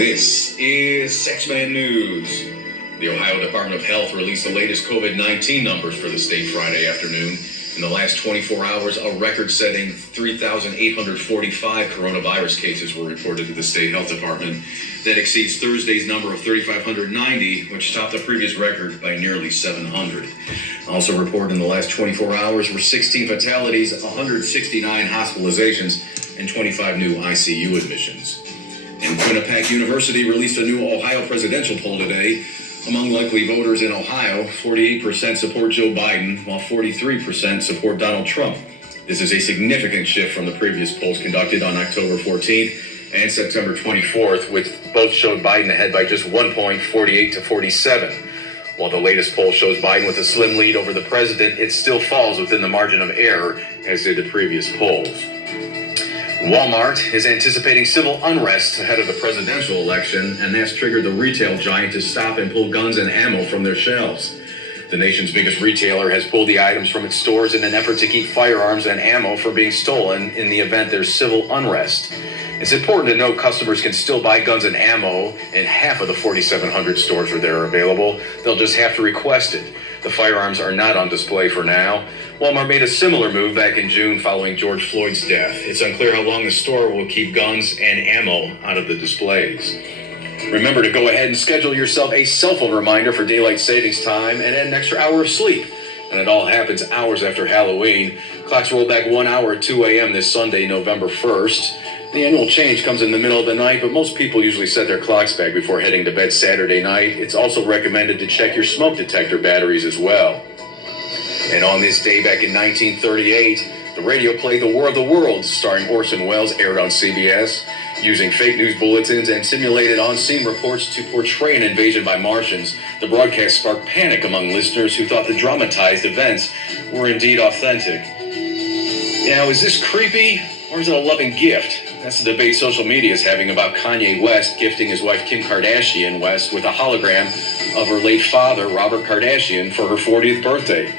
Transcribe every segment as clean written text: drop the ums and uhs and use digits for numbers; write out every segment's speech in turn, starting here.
This is Saxman News. The Ohio Department of Health released the latest COVID-19 numbers for the state Friday afternoon. In the last 24 hours, a record-setting 3,845 coronavirus cases were reported to the state health department. That exceeds Thursday's number of 3,590, which topped the previous record by nearly 700. Also reported in the last 24 hours were 16 fatalities, 169 hospitalizations, and 25 new ICU admissions. And Quinnipiac University released a new Ohio presidential poll today. Among likely voters in Ohio, 48% support Joe Biden, while 43% support Donald Trump. This is a significant shift from the previous polls conducted on October 14th and September 24th, which both showed Biden ahead by just 1 point, 48 to 47. While the latest poll shows Biden with a slim lead over the president, it still falls within the margin of error, as did the previous polls. Walmart is anticipating civil unrest ahead of the presidential election, and that's triggered the retail giant to stop and pull guns and ammo from their shelves. The nation's biggest retailer has pulled the items from its stores in an effort to keep firearms and ammo from being stolen in the event there's civil unrest. It's important to note customers can still buy guns and ammo in half of the 4,700 stores where they're available. They'll just have to request it. The firearms are not on display for now. Walmart made a similar move back in June following George Floyd's death. It's unclear how long the store will keep guns and ammo out of the displays. Remember to go ahead and schedule yourself a cell phone reminder for daylight savings time and add an extra hour of sleep. And it all happens hours after Halloween. Clocks roll back 1 hour at 2 a.m. this Sunday, November 1st. The annual change comes in the middle of the night, but most people usually set their clocks back before heading to bed Saturday night. It's also recommended to check your smoke detector batteries as well. And on this day back in 1938, the radio play The War of the Worlds, starring Orson Welles, aired on CBS. Using fake news bulletins and simulated on-scene reports to portray an invasion by Martians, the broadcast sparked panic among listeners who thought the dramatized events were indeed authentic. Now, is this creepy or is it a loving gift? That's the debate social media is having about Kanye West gifting his wife Kim Kardashian West with a hologram of her late father, Robert Kardashian, for her 40th birthday.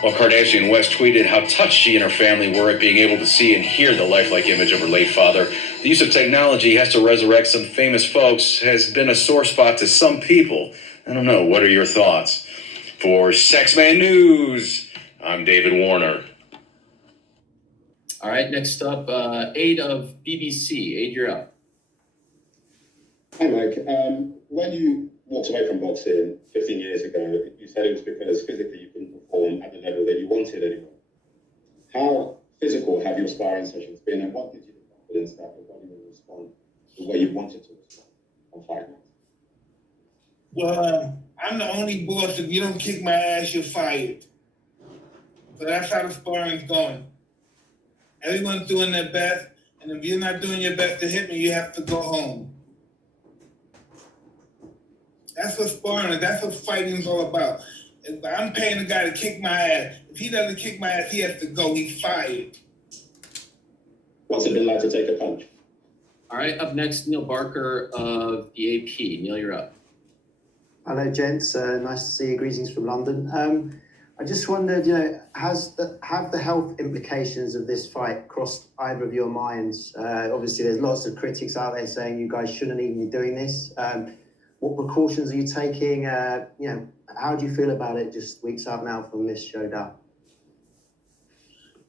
While Kardashian West tweeted how touched she and her family were at being able to see and hear the lifelike image of her late father, the use of technology has to resurrect some famous folks has been a sore spot to some people. I don't know, what are your thoughts? For Saxman News, I'm David Warner. All right, next up, Aid of BBC. Aid, you're up. Hi, Mike. When you walked away from boxing 15 years ago, you said it was because physically you couldn't perform at the level that you wanted anymore. How physical have your sparring sessions been, and what gives you the confidence that your body will respond the way you wanted to respond on fight night? Well, I'm the only boss. If you don't kick my ass, you're fired. So that's how the sparring's going. Everyone's doing their best, and if you're not doing your best to hit me, you have to go home. That's what sparring is. That's what fighting's all about. If I'm paying a guy to kick my ass. If he doesn't kick my ass, he has to go. He's fired. What's it been like to take a punch? All right, up next, Neil Barker of the AP. Neil, you're up. Hello, gents. Nice to see you. Greetings from London. I just wondered, have the health implications of this fight crossed either of your minds? Obviously, there's lots of critics out there saying you guys shouldn't even be doing this. What precautions are you taking? How do you feel about it just weeks out now from this showdown?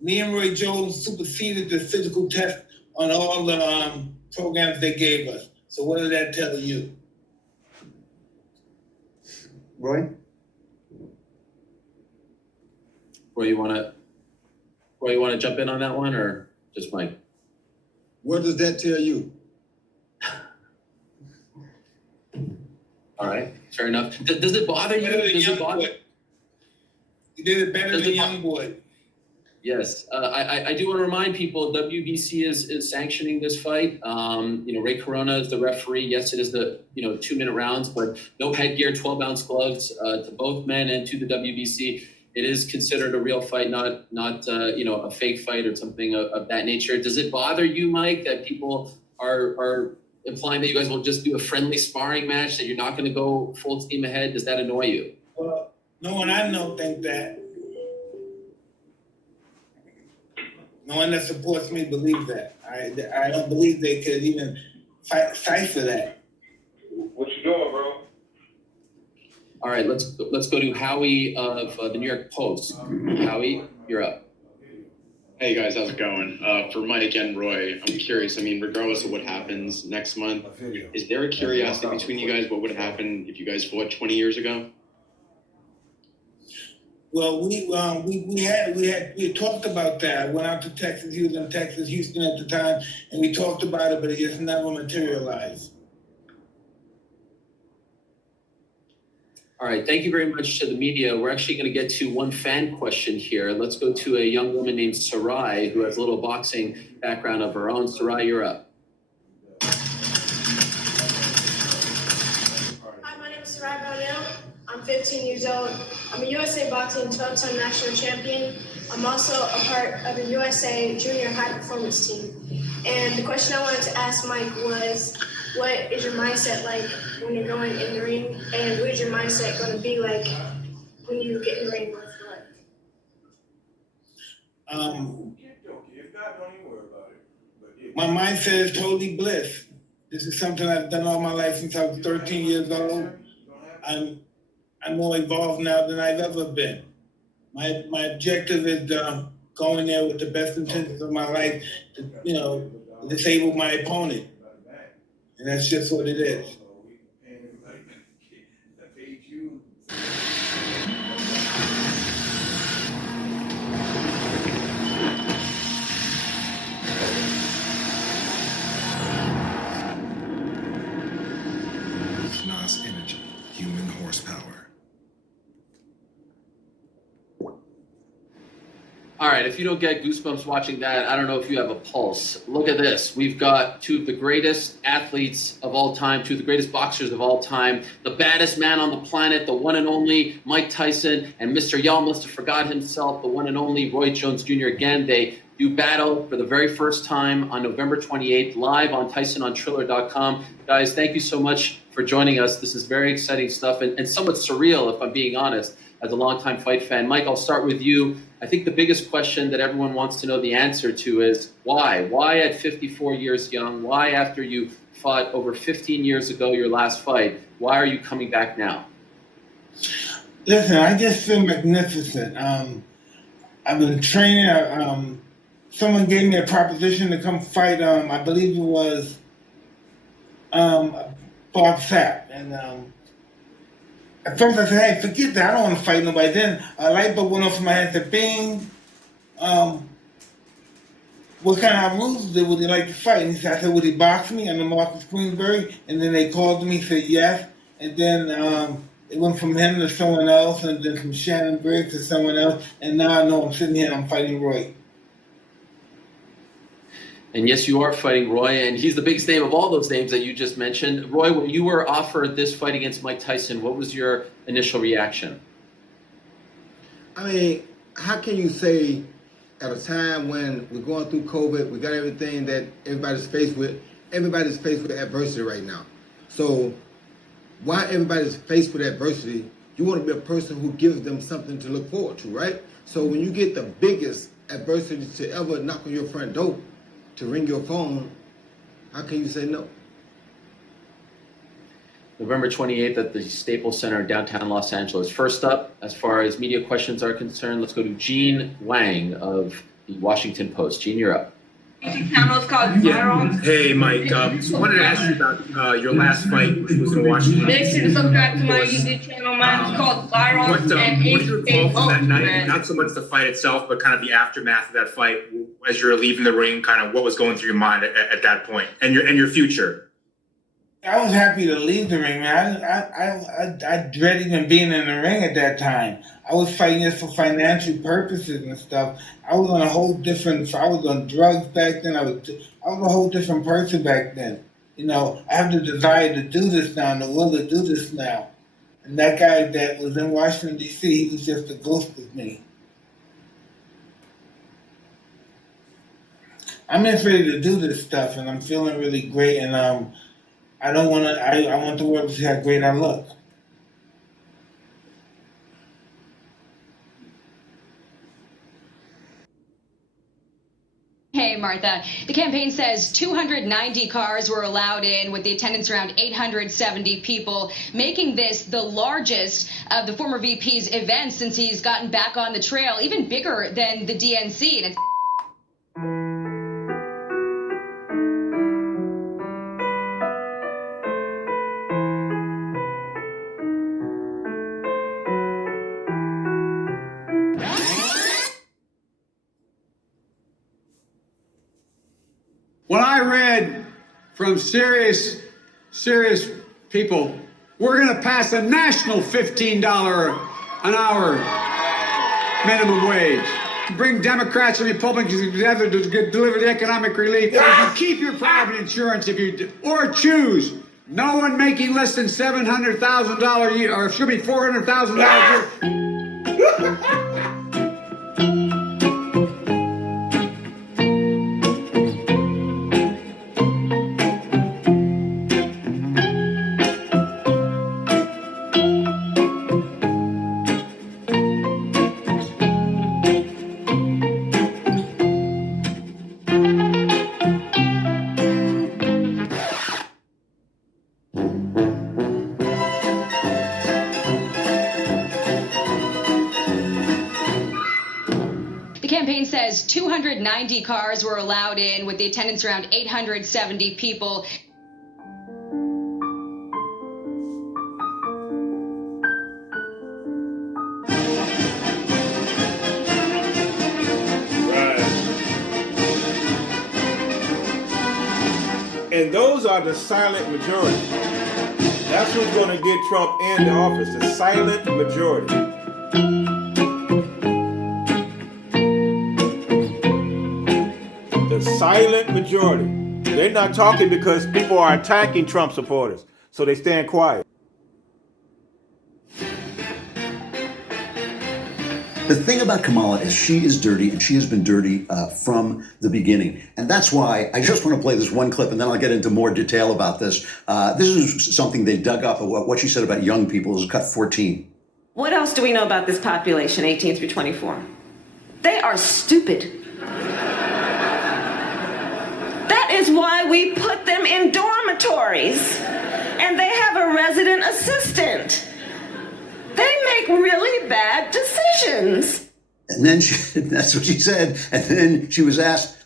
Me and Roy Jones superseded the physical test on all the programs they gave us. So what did that tell you? Roy? Roy, you want to jump in on that one, or just Mike? What does that tell you? All right, fair enough. Does it bother you? Does it bother? You did it better than Young Boy. Yes, I do want to remind people WBC is sanctioning this fight. Ray Corona is the referee. Yes, it is the 2-minute rounds, but no headgear, 12-ounce gloves to both men and to the WBC. It is considered a real fight, not a fake fight or something of that nature. Does it bother you, Mike, that people are implying that you guys will just do a friendly sparring match, that you're not going to go full steam ahead? Does that annoy you? Well, no one I know think that. No one that supports me believes that. I don't believe they could even fight for that. doing, bro? All right, let's go to Howie of the New York Post. Howie, you're up. Hey guys, how's it going? For Mike and Roy, I'm curious. I mean, regardless of what happens next month, is there a curiosity between you guys? What would happen if you guys fought 20 years ago? Well, we had talked about that. I went out to Texas. He was in Texas, Houston at the time, and we talked about it, but it just never materialized. All right, thank you very much to the media. We're actually going to get to one fan question here. Let's go to a young woman named Sarai who has a little boxing background of her own. Sarai, you're up. Hi, my name is Sarai Brownell. I'm 15 years old. I'm a USA Boxing 12-time national champion. I'm also a part of the USA Junior High Performance team. And the question I wanted to ask Mike was, what is your mindset like when you're going in the ring? And what is your mindset going to be like when you get in the ring with Roy? My mindset is totally bliss. This is something I've done all my life since I was 13 years old. I'm more involved now than I've ever been. My objective is go in there with the best intentions of my life to, disable my opponent. And that's just what it is. Nas Energy, human horsepower. All right, if you don't get goosebumps watching that, I don't know if you have a pulse. Look at this. We've got two of the greatest athletes of all time, two of the greatest boxers of all time, the baddest man on the planet, the one and only Mike Tyson, and Mr. Y'all must have forgot himself, the one and only Roy Jones Jr. Again, they do battle for the very first time on November 28th, live on TysonOnTriller.com. Guys, thank you so much for joining us. This is very exciting stuff and somewhat surreal, if I'm being honest, as a longtime fight fan. Mike, I'll start with you. I think the biggest question that everyone wants to know the answer to is why? Why at 54 years young? Why after you fought over 15 years ago, your last fight? Why are you coming back now? Listen, I just feel magnificent. I've been training. Someone gave me a proposition to come fight. I believe it was Bob Sapp. And at first I said, hey, forget that. I don't want to fight nobody. Then a light bulb went off in my head and said, bing. What kind of rules would he like to fight? And I said, would he box me? I'm the Marcus Queensberry. And then they called me, said yes. And then it went from him to someone else, and then from Shannon Briggs to someone else. And now I know I'm sitting here and I'm fighting Roy. And yes, you are fighting Roy, and he's the biggest name of all those names that you just mentioned. Roy, when you were offered this fight against Mike Tyson, what was your initial reaction? I mean, how can you say at a time when we're going through COVID, we got everything that everybody's faced with adversity right now. So while everybody's faced with adversity, you want to be a person who gives them something to look forward to, right? So when you get the biggest adversity to ever knock on your front door, to ring your phone, how can you say no? November 28th at the Staples Center in downtown Los Angeles. First up, as far as media questions are concerned, let's go to Gene Wang of the Washington Post. Gene, you're up. Channel is called Viral. Hey, Mike. So I wanted to ask you about your last fight, which was in Washington. Make sure to subscribe to my YouTube channel. Mine's called Viral. What do you recall from that night? Not so much the fight itself, but kind of the aftermath of that fight, as you're leaving the ring. Kind of what was going through your mind at that point, and your future. I was happy to leave the ring, man. I dread even being in the ring at that time. I was fighting this for financial purposes and stuff. I was on a whole different. I was on drugs back then. I was a whole different person back then. You know, I have the desire to do this now and the will to do this now. And that guy that was in Washington D.C., he was just a ghost of me. I'm just ready to do this stuff, and I'm feeling really great. And I don't want to. I want the world to see how great I look. Hey, Martha. The campaign says 290 cars were allowed in, with the attendance around 870 people, making this the largest of the former VP's events since he's gotten back on the trail, even bigger than the DNC. And it's When I read from serious people, we're going to pass a national $15 an hour minimum wage. Bring Democrats and Republicans together to deliver the economic relief. You keep your private insurance if you do, or choose no one making less than $700,000 a year, or excuse me, $400,000 a year. The campaign says 290 cars were allowed in, with the attendance around 870 people. And those are the silent majority. That's who's going to get Trump in the office, the silent majority. The silent majority. They're not talking because people are attacking Trump supporters, so they stand quiet. The thing about Kamala is she is dirty, and she has been dirty from the beginning. And that's why I just want to play this one clip, and then I'll get into more detail about this. This is something they dug up of what she said about young people. This is cut 14. What else do we know about this population, 18 through 24? They are stupid. That is why we put them in dormitories, and they have a resident assistant. They make really bad decisions. And then that's what she said. And then she was asked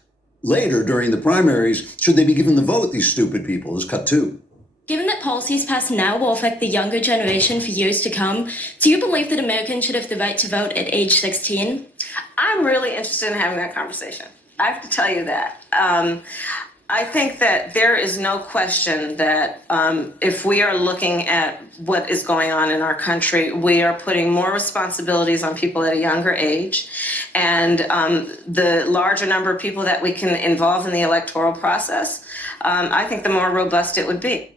later during the primaries, should they be given the vote, these stupid people? This is cut 2. Given that policies passed now will affect the younger generation for years to come, do you believe that Americans should have the right to vote at age 16? I'm really interested in having that conversation. I have to tell you that. I think that there is no question that if we are looking at what is going on in our country, we are putting more responsibilities on people at a younger age. And the larger number of people that we can involve in the electoral process, I think the more robust it would be.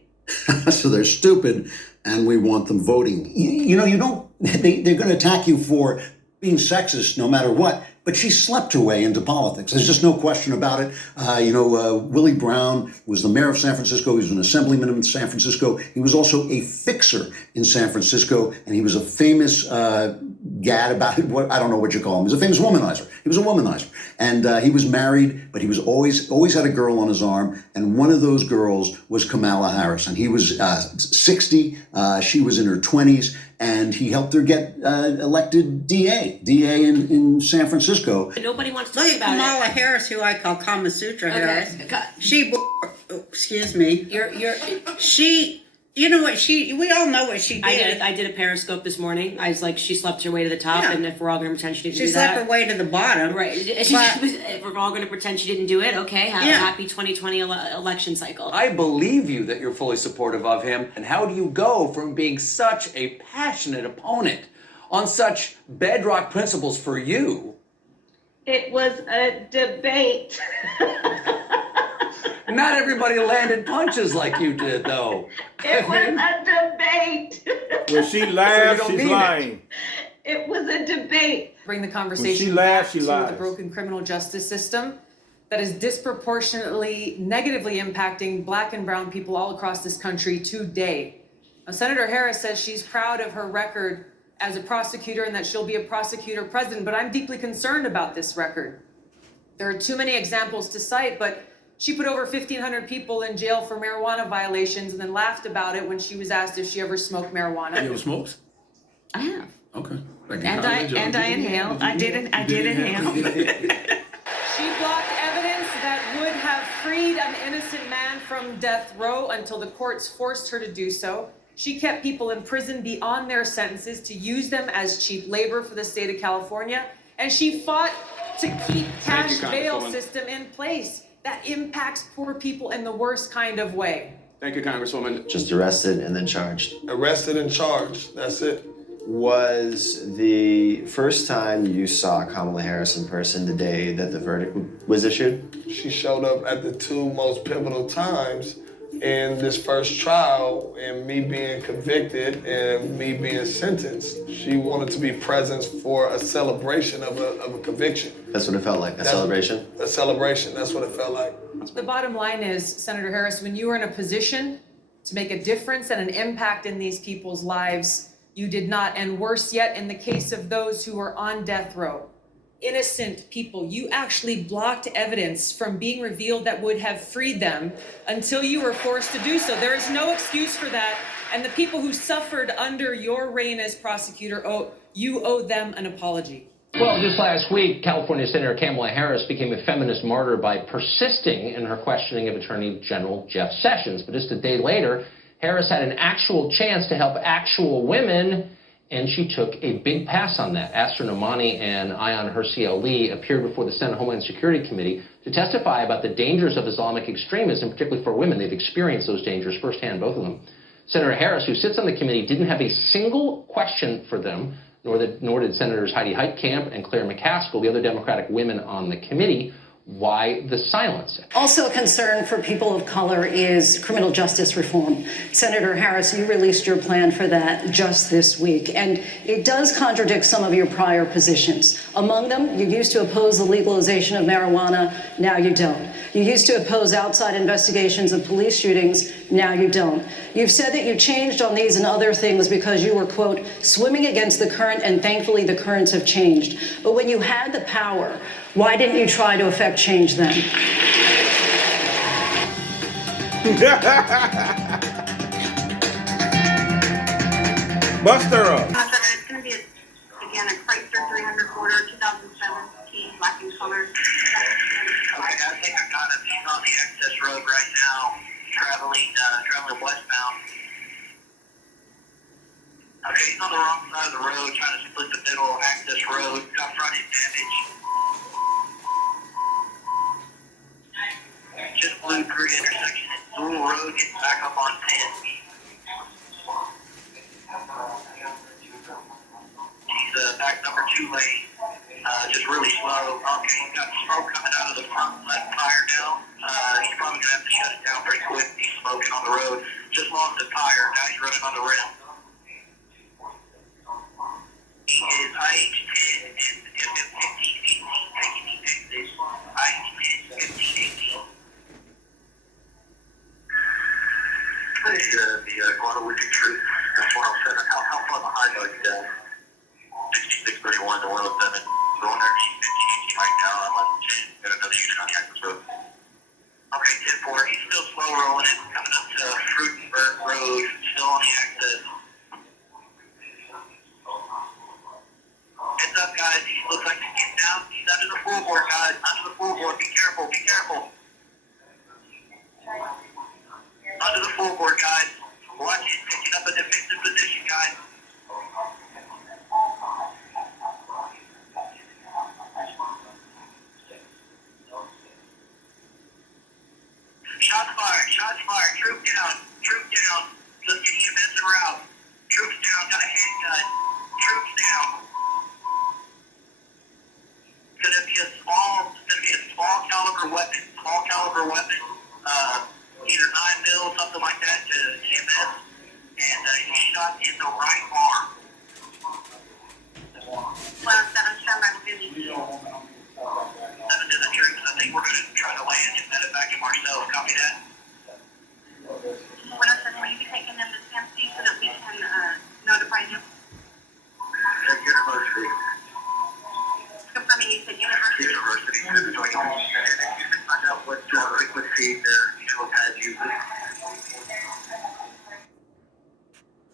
So they're stupid, and we want them voting. You know, they're going to attack you for being sexist no matter what. But she slept her way into politics. There's just no question about it. Willie Brown was the mayor of San Francisco. He was an assemblyman in San Francisco. He was also a fixer in San Francisco, and he was a famous gad about it. I don't know what you call him. He was a famous womanizer. He was a womanizer. And he was married, but he was always had a girl on his arm. And one of those girls was Kamala Harris. And he was 60. She was in her 20s. And he helped her get elected DA in San Francisco. Nobody wants to talk about Kamala Harris, who I call Kama Sutra Harris. She, excuse me. You know what we all know what she did. I did a Periscope this morning. I was like, she slept her way to the top, and if we're all going to pretend she didn't do that. She slept her way to the bottom. Right. If we're all going to pretend she didn't do it, okay, have a happy 2020 election cycle. I believe you that you're fully supportive of him. And how do you go from being such a passionate opponent on such bedrock principles for you? It was a debate. Not everybody landed punches like you did, though. It was a debate. When she laughs, she's lying. It was a debate. Bring the conversation back to the broken criminal justice system that is disproportionately negatively impacting Black and brown people all across this country today. Now, Senator Harris says she's proud of her record as a prosecutor and that she'll be a prosecutor president, but I'm deeply concerned about this record. There are too many examples to cite, but she put over 1,500 people in jail for marijuana violations and then laughed about it when she was asked if she ever smoked marijuana. You ever smoked? I have. Okay. Like And I inhale. I did inhale. She blocked evidence that would have freed an innocent man from death row until the courts forced her to do so. She kept people in prison beyond their sentences to use them as cheap labor for the state of California. And she fought to keep cash bail system in place that impacts poor people in the worst kind of way. Thank you, Congresswoman. Just arrested and then charged. Arrested and charged. That's it. Was the first time you saw Kamala Harris in person the day that the verdict was issued? She showed up at the two most pivotal times in this first trial, and me being convicted and me being sentenced. She wanted to be present for a celebration of a conviction. That's what it felt like, a celebration? A celebration, that's what it felt like. The bottom line is, Senator Harris, when you were in a position to make a difference and an impact in these people's lives, you did not. And worse yet, in the case of those who are on death row, innocent people, you actually blocked evidence from being revealed that would have freed them until you were forced to do so. There is no excuse for that. And the people who suffered under your reign as prosecutor, you owe them an apology. Well, just last week, California Senator Kamala Harris became a feminist martyr by persisting in her questioning of Attorney General Jeff Sessions. But just a day later, Harris had an actual chance to help actual women, and she took a big pass on that. Aster Nomani and Ayaan Hirsi Ali appeared before the Senate Homeland Security Committee to testify about the dangers of Islamic extremism, particularly for women. They've experienced those dangers firsthand, both of them. Senator Harris, who sits on the committee, didn't have a single question for them, nor did Senators Heidi Heitkamp and Claire McCaskill, the other Democratic women on the committee. Why the silence? Also a concern for people of color is criminal justice reform. Senator Harris, you released your plan for that just this week, and it does contradict some of your prior positions. Among them, you used to oppose the legalization of marijuana, now you don't. You used to oppose outside investigations of police shootings, now you don't. You've said that you changed on these and other things because you were, quote, swimming against the current, and thankfully the currents have changed. But when you had the power, why didn't you try to affect change then? Bust her up. It's going to be, again, a Chrysler 300 quarter 2017 black and color. I think I got it. He's on the access road right now, traveling westbound. Okay, he's on the wrong side of the road, trying to split the middle access road. Got front end damage. Just blew through the intersection at Dual Road, getting back up on 10. He's back number 2 lane, just really slow. Okay, he's got smoke coming out of the front left tire now. He's probably going to have to shut it down pretty quick. He's smoking on the road. Just lost the tire. Now he's running on the rim. He is IH10 and FM1518 taking the exit. IH10, 1518. The Guadalupe Troop, that's 107. How far behind are you guys? 6631 to 107. Going there, 1518 right now. I'm on 10. Got another unit on the access road. Okay, 10-4. He's still slow rolling it. Coming up to Fruitenberg Road. Still on the access.